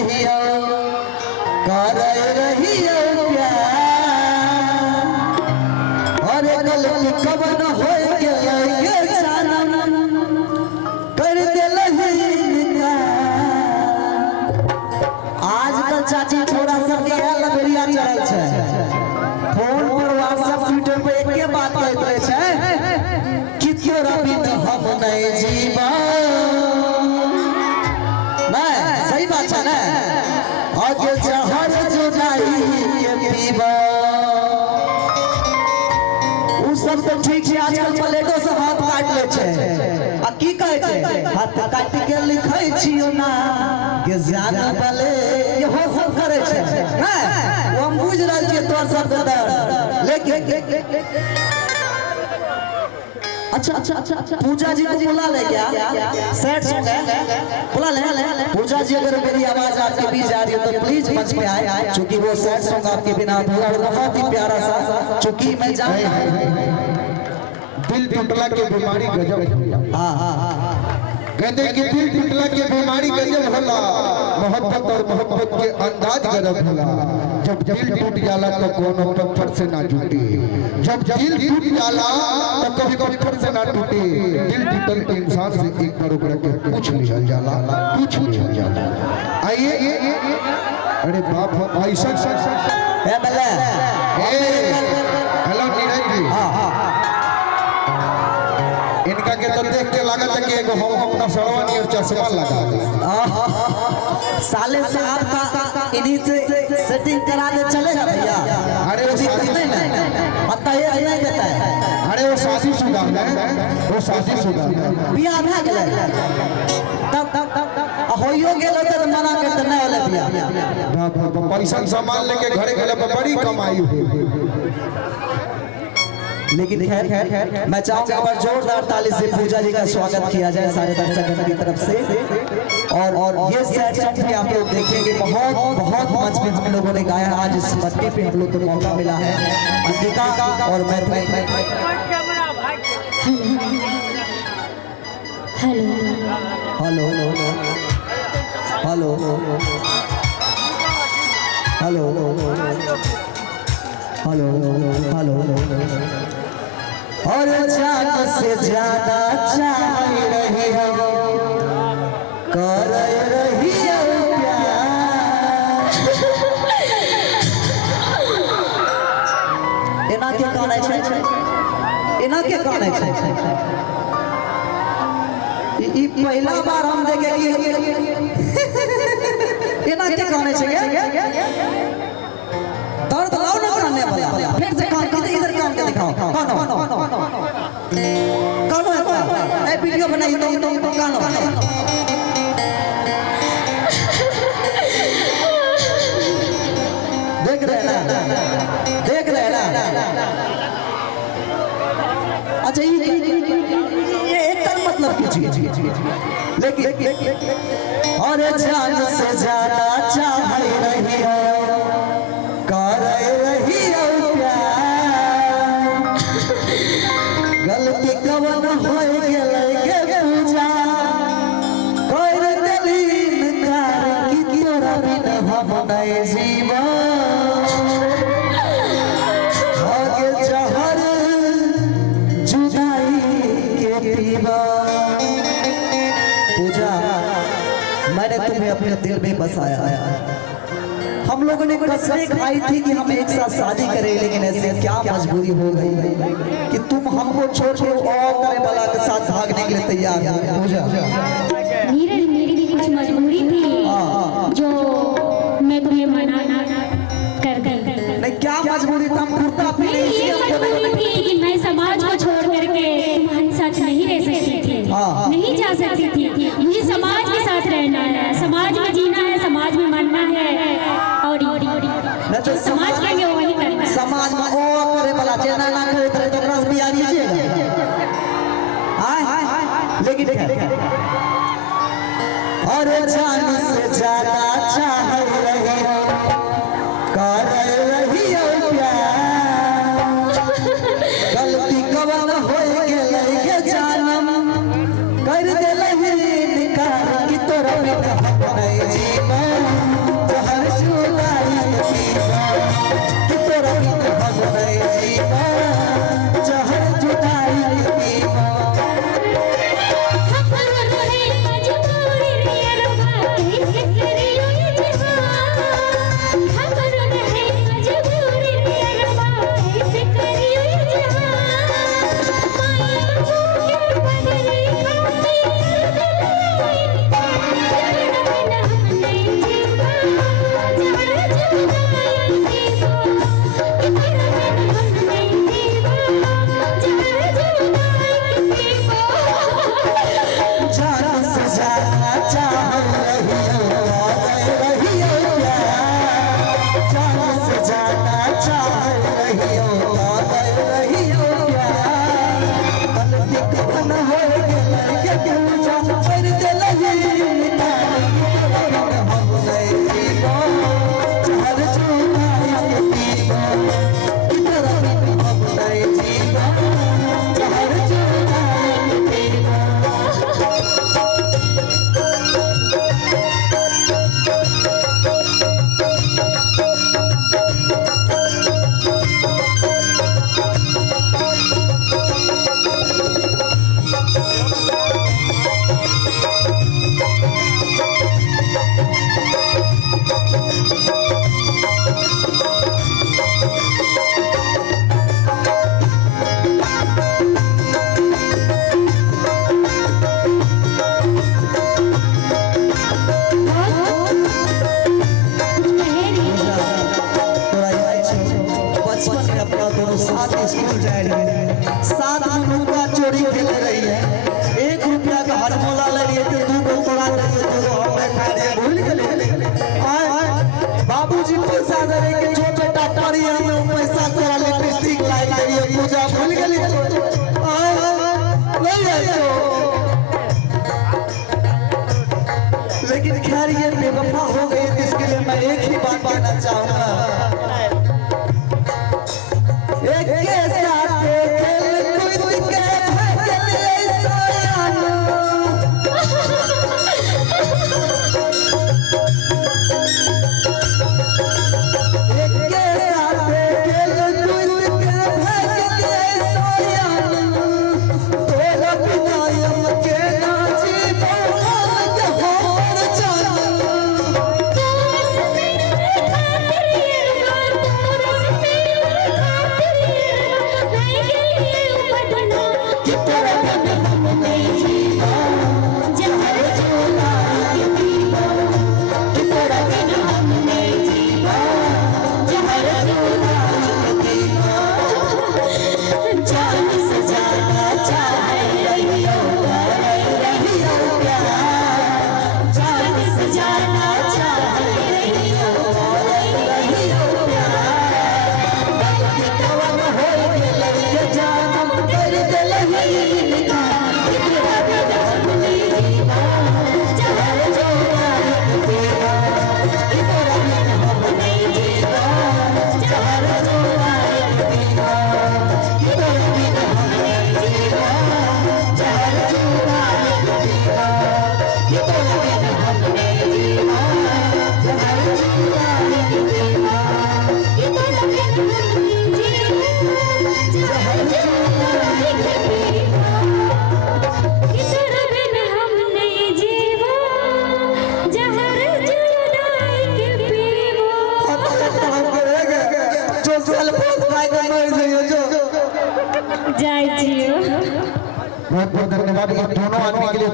रहियो कर रहियो प्यार और गलती कवन हो गेलै जानम कर देलही आजकल चाची थोड़ा सा लबेरिया चढ़ल छै फोन पर व्हाट्सएप ट्विटर पे एके बात कहैत रहे छै कि तोरा बिना हम नहीं जीवा नहीं सही बात है ना आगे जहर जुदाई के पीबा उ सब तो ठीक है आजकल प्लेटो से हाथ काट ले छै आ की कहै छै हाथ काट के लिखै छियो ना के जान पले इहो सब करे छै ना वो हम बुझ रहल छियै तोर सब दर्द लेकिन अच्छा पूजा जी को बुला ले क्या सैड सॉन्ग है बुला ले पूजा जी अगर मेरी आवाज आपके बीच आ रही है तो प्लीज मंच पे आए क्योंकि वो सैड सॉन्ग आपके बिना अधूरा और बहुत ही प्यारा सा क्योंकि मैं जानता हूं दिल टूटला के बीमारी गजब हां कहते कि दिल टूटला के बीमारी गजब होला मोहब्बत और मोहब्बत के अंदाज गजब होला जब दिल टूट जाला तो कोनो पत्थर से ना टूटे जब दिल टूट जाला तो कभी पत्थर से ना टूटे दिल टूटल इंसान से एक बार ओकरा के पूछ लिया जाला आइए अरे बाप ऐसा है बल्ले हेलो नीरज जी इनका के तो देख के लागत है कि एगो हम अपना सड़वानी और चश्मा लगा दे साले साहब का इन्हीं से सेटिंग करा दे चलेगा भैया अरे वो शादी नहीं पता ये नहीं देता है अरे वो शादीशुदा है वो शादीशुदा है बियाह भे गेलै तब होइयो गेलो त मना करते नहीं होले बियाह पैसा सामान लेके घरे गेले पर बड़ी कमाई हुई लेकिन खैर मैं चाहूंगा एक बार जोरदार ताली से पूजा जी का स्वागत किया जाए सारे दर्शकों की तरफ से और ये सैड सॉन्ग भी आप लोग देखेंगे बहुत मंच पे हम लोगों ने गाया आज इस मौके पे हम लोग को मौका मिला है अंकिता और मैं हेलो हेलो हेलो हेलो और जान से ज्यादा चाह रही हो कर रही हो प्यार एना के गाना छै एना के गाना छै ई पहला बार हम देखे कि एना के गाना छै दर्द लाओ ना करने वाला फिर से कान इधर कान के दिखाओ कानो है वीडियो बनाई तो कानो देख रहे हैं ना अच्छा ये एक मतलब कीजिए लेकिन और जान से ज्यादा चाह रही हो कर रही हो प्यार गलती कवन हो गेलै के पूजा कर देली इनकार कि तोरा बिना हम नहीं जीवा आगे जहर जुदाई के पीबा पूजा मैंने तुम्हें अपने दिल में बसाया हम लोगों ने कसमें खाई थी कि हम एक साथ शादी करें लेकिन ऐसे क्या मजबूरी हो गई कि तुम हमको छोड़ के और करे वाला के साथ भागने के लिए तैयार हो पूजा नीरज मेरी भी कुछ मजबूरी थी जो मैं तुम्हें मना कर दी नहीं क्या मजबूरी था हम कुर्ता नहीं ये मजबूरी थी कि मैं समाज को छोड़ करके तुम्हारे साथ नहीं रह सकती थी नहीं जा सकती थी मुझे समाज के साथ रहना है समाज में जीना है समाज में मरना है और तो समाज के लिए वही करना है समाज में ओ करे वाला जेना ना करे तो एकरा से बियाह कीजिएगा हां लेकिन पैसा दे के जो बेटा पड़ी हम पैसा तोरा लिपस्टिक लाइक करिए पूजा भूल गेली नहीं आयो। लेकिन खैर ये बेवफा हो गई, इसके लिए मैं एक ही बात कहना चाहूंगा, एक के साथ खेल कूद के भगले सोयाना। एक के साथ खेल कूद के भगले सोयाना। तोरा बिना हम के ना जीबो हम हमर जाना। जय जियो। बहुत बहुत धन्यवाद ये दोनों आदमी के लिए।